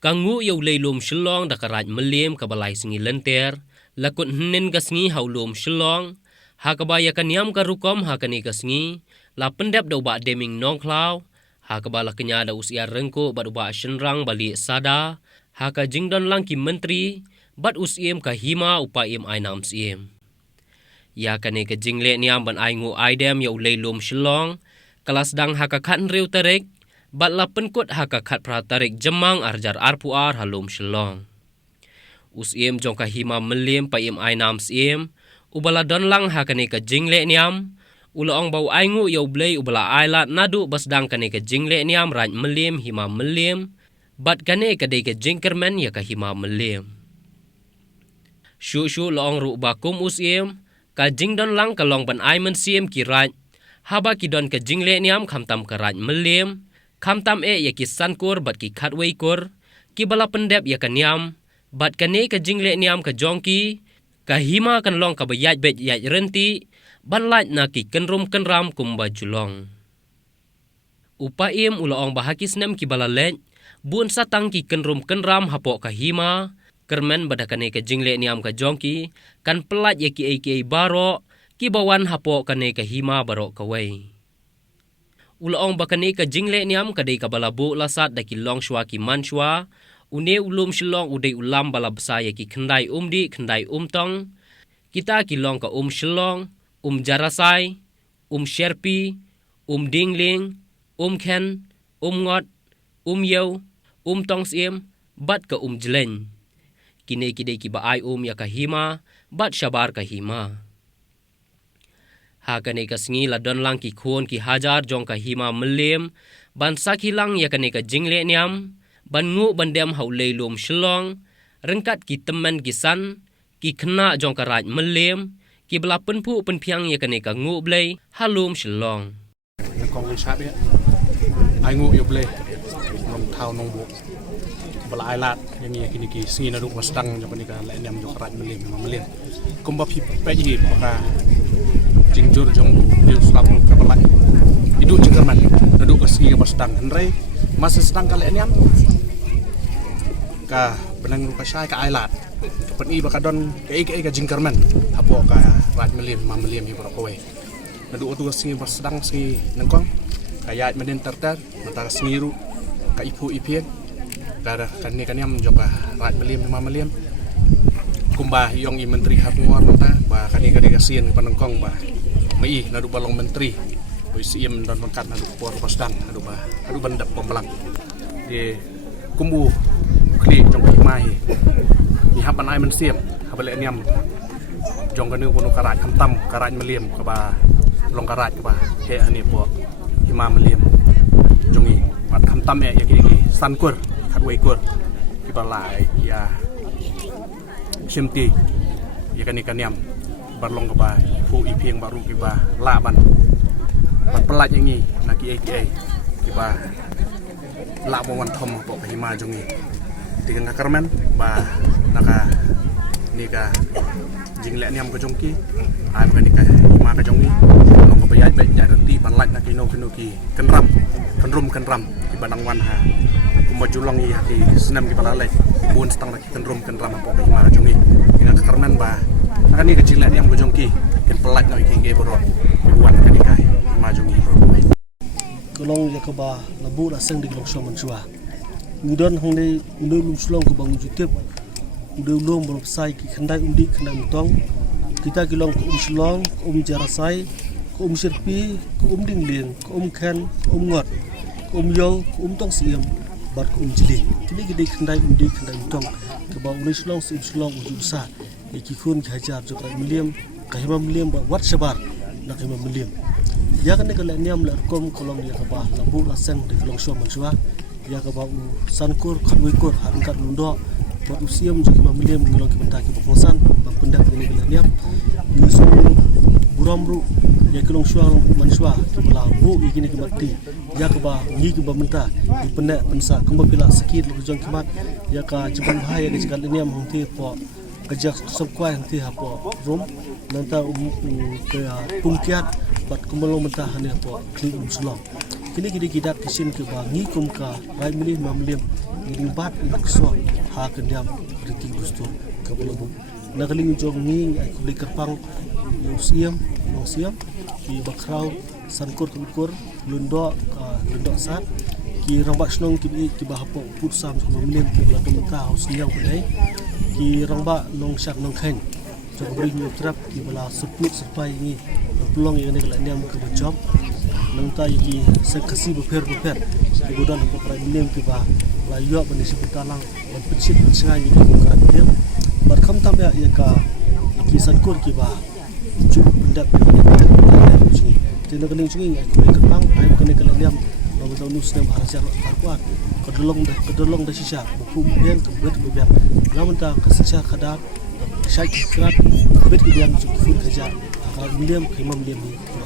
Kangu yau leilum shilong da karaj melim kabalai singi lenter, lakut hnen kasngi haulum shilong, hakabaya kanyam karukom hakani kasngi, la pendap da uba deming nong klau, hakabala kenya da usia rengko bat uba shenrang bali sada, haka jingdon lang ki menteri, bat usiem kahima upa im ainam siem. Ya kane ke jingle niam ban aingu aidem yau leilum shilong, kelas dang haka kan riu tarik, bat la penkut haka kat pratarik jemang arjar arpuar halum shilong. Usiem jong kahima melim pa im ainam siem, ubala don lang hakane ke jingle niam, ula ong bau aingu yau blei ubala ailat nadu basdang kane ke jingle niam raj melim hima melim, bat kane ke de ke jingkermen ya kahima melim. Shu loong ru bakum usiem, ka jingdon lang kalong ban aimen siem kiraj, haba kidon ke jingle niam kamtam karaj melim, kamtam ya ki sankur bat ki katwei kur, ki bala pendep ya kanyam, bat kane ke jingle niam ke jongki, kahima kan long ka bayaj bet yaj renti, ban laj na ki kenrum kenram kumba julong. Upaim ulaong bahakis nem ki bala lej, bun satang ki kenrum kenram hapok kahima, kermen badakane ke jingle niam ke jongki, kan pelat ya ki aka baro, ki bawan hapok kane kahima barok kawai. Ulaong bakane ke jingle niam kadai ka bala bu lasat da ki long shwa ki manshwa, une ulum shilong udai ulam bala besaya ki kendai umdi kendai umtong, kita ki long ka shilong, jarasai, sherpi, dingling, ken, ngot, yew, tong siem, bat ka jeleng. Kine kidai ki baai ya kahima, bat syabar kahima. Hakane ka sngi la don lang ki khon ki hajar jong kahima melim, ban sak hilang ya kane ka jingle niam, ban ngu bandem hauleilum shilong, rengkat ki teman kisan, ki kena jong karaj melim, ki bela penpu penpiang ya kane ka ngu blei halum shilong. Kong shat ya. Ai ngu yo blei. Nong thau nong bu. Bela ailat yang ya kini ki sngi na duk wasdang jong ka la niam jong karaj melim. Kumba pi peji maka jingjur jong di sulap ka bela. Idu jengkerman na duk sngi ka wasdang henrei masa sedang kali niam ka benang ka syai ka ailat. Pen i bakadon ka jingkerman hapo ka raj melim hi borokowe nadu otu singi basdang singi nangkong kayat meden terter mata singiru ka ipu ipien kada kanne kaniam joka raj melim kumba yong i menteri hak nguar mata ba kani kada kasien panangkong ba mai nadu balong menteri siem dan mengkat nadu por basdang nadu bandap pembelang di kumbu klik jong mai ni hapan ai men siam habale niam jong kanu kono karaj kamtam karaj melim ka ba long karaj ka ba he ani po hima melim jongi pat kamtam ya kini sankur khatwei kur ki ba lai ya simti ya kani kaniam barlong ka ba fu i pieng baru ki ba laban pat pelat yang ni naki aka ki ba la mo wan thom po hima jongi dengan kakarmen ba naka nika jingle niam ka jongki ai ba nika hima ka jongi long ka bayaj ba renti panlaj na kino ki kenram di banang wan ha kumba julong i ki senam ki palalai bun stang ki kenram apa ka hima ka jongi dengan kakarmen ba naka nika jingle niam ka jongki ken pelaj na ki ge boro wan ka nika hima jongi bro kolong ya ka ba labu la seng di kolong shoman chua Mudan hangde ulum sulong ke bangun jutip udah ulum belum sai ki khandai undi khandai mutong kita kilong ke sulong ke jarasai ke sirpi ke dingling ke ken ke ngot ke yow ke tong siem bat ke jili kini gede khandai undi khandai mutong ke bang uli sulong uju besar ki khun ki hajar jok miliam kahima miliam ba wat sabar na kahima miliam ya kan ke niam la kom kolong ya ka ba labu la seng de kolong so mansua ya ka ba sankur khatwei kur harkat lundo buat usiam juga miliam ngilong ki mentaki pengsan bang pendak ini ke niam ngusu buramru ya kolong suang mansua ki belabu ikini ki mati ya ka ba ngi ki ba menta di pendak pensa kumba pila sakit lu jong kimat ya ka jebang bahaya ke sekali niam hongti po kejak subkwai hongti hapo rum nanta ke pungkiat bat kumbalo mentah ne po kli sulong kini kita kisin ke bangi kumka rai milih mamliam ngiring bat lakso ha kendam riki gusto ke bolobu nagaling jong ni ai kubli kerpang yung siam ki bakrau sankor kur lundo sat ki rambak snong ki bahapo pursam mamliam ki belatung ka haus niang pedai ki rambak nong syak nong khen jong beri nyutrap ki bala seplut sepai ni pelong yang ni kelaniam ke job nangtai ki sekasi beper ki godan ko pra milem ki ba la yo bani sibutalang ban picit sengai ni ko ka dia barkam tam ya ka ki sankur ki ba ju pendak ni tena kening cungi ai ko kepang ai ko ne kelaniam ba ba nus nem harja arkuat kedolong da sisa buku biang ke bet biang lamun ta kasisa kada syai krat bet biang ju fun kerja milem ki mam milem ni